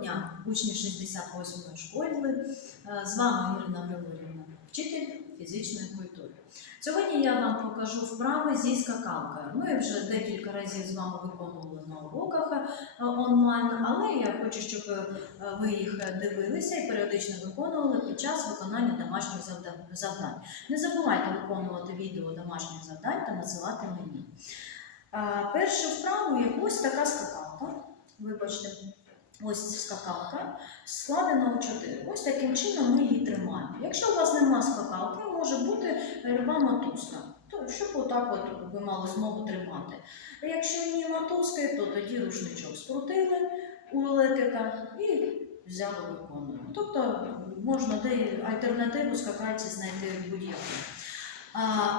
дня, учні 68-ї школи. Е, З вами Ірина Григорівна, вчитель фізичної культури. Сьогодні я вам покажу вправи зі скакалкою. Ми вже декілька разів з вами виконували на уроках е, онлайн, але я хочу, щоб е, ви їх дивилися і періодично виконували під час виконання домашніх завдань. Не забувайте виконувати відео домашніх завдань та надсилати мені. Першу вправу ось така скакалка. Вибачте, ось скакалка складена у чотири. Ось таким чином ми її тримаємо. Якщо у вас нема скакалки, може бути люба мотузка. То щоб отак от ви мали змогу тримати. А якщо ні мотузки, то тоді рушничок скрутили у летика і взяли виконуємо. Тобто можна де альтернативу скакальці знайти будь-яку.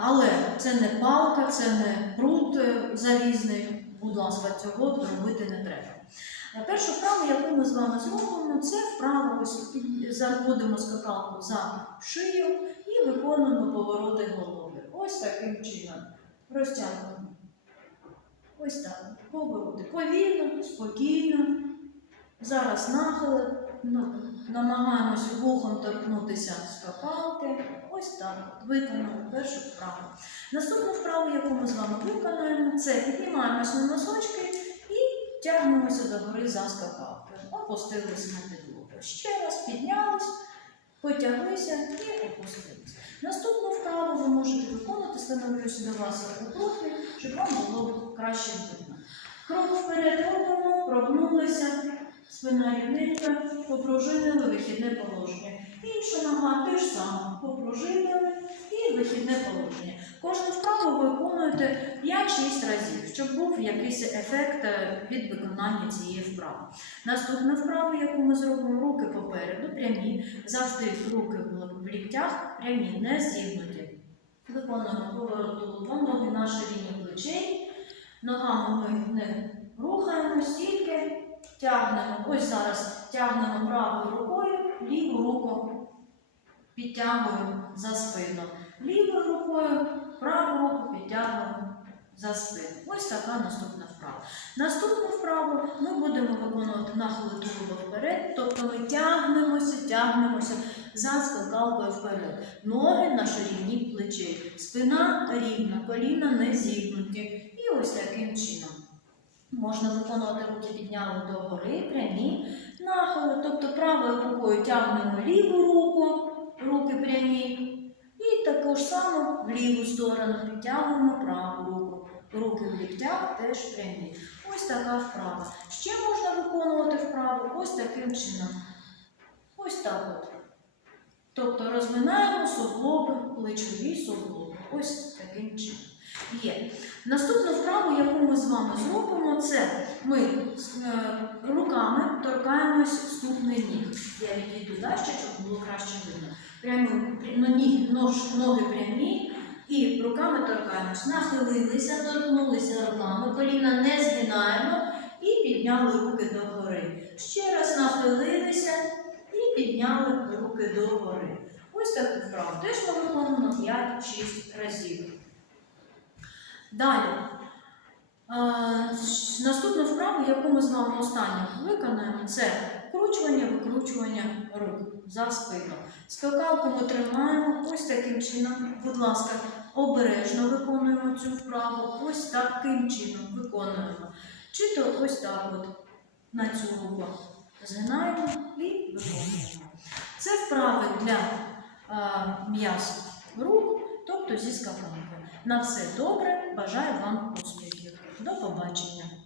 Але це не палка, це не прут е, залізний. Будь ласка, цього робити не треба. А Першу вправу, яку ми з вами зробимо, це вправа ось заводимо скакалку за шию і виконуємо повороти голови. Ось таким чином. Розтягуємо. Ось так. Повороти. Повільно, спокійно. Зараз нахили. На- Намагаємось вухом торкнутися скакалки. Ось так. Виконали першу вправу. Наступну вправу, яку ми з вами виконаємо, це піднімаємось на носочки тягнемося до гори за скакалкою. Опустилися на підлогу. Ще раз піднялись, потяглися і опустились. Наступну вправу ви можете виконувати, становлюся до вас у профіль, щоб вам було краще видно. Крок вперед робимо, прогнулися, спина рівненька, попружинили вихідне положення. Інша нога теж саме, попружинили і вихідне положення. Кожну вправу виконуєте 5-6 разів, щоб був якийсь ефект е, від виконання цієї вправи. Наступна вправа, яку ми зробимо, руки попереду, прямі, завжди руки в- ліктях, прямі, не зігнуті. Виконуємо поворот ноги на ширині плечей. Ногами ми не рухаємось, тільки тягнемо. Ось зараз тягнемо правою рукою, ліву руку підтягуємо за спину. Лівою рукою за спину. Ось така наступна вправа. Наступну вправу ми будемо виконувати нахили тулуба вперед, тобто ми тягнемося, тягнемося за скакалкою вперед. Ноги на ширині плечей, спина рівна, коліна не зігнуті. І ось таким чином. Можна виконувати руки підняли до гори, прямі нахили, тобто правою рукою тягнемо ліву руку, руки прямі, і також само в ліву сторону підтягуємо праву руку. Теж прямі. Ось така вправа. Ще можна виконувати вправу ось таким чином. Ось так от. Тобто розминаємо суглоби, плечові суглоби. Ось таким чином. Є. Наступну вправу, яку ми з вами зробимо, це ми е, руками торкаємось ступни ніг. Я відійду далі, щоб було краще видно. Прямо нож, ноги прямі і руками торкаємось. Нахилилися, торкнулися руками, коліна не згинаємо і підняли руки догори. Ще раз нахилилися і підняли руки догори. Ось таку вправу. Теж ми виконуємо 5-6 разів. Далі. Наступну вправу, яку ми з вами останню виконаємо, це вкручування, викручування рук за спину. Скакалку ми тримаємо ось таким чином. Будь ласка, обережно виконуємо цю вправу. Ось таким чином виконуємо. Чи то ось так от на цю руку згинаємо і виконуємо. Це вправи для м'яз рук, тобто зі скакалкою. На все добре, бажаю вам успіхів. До побачення.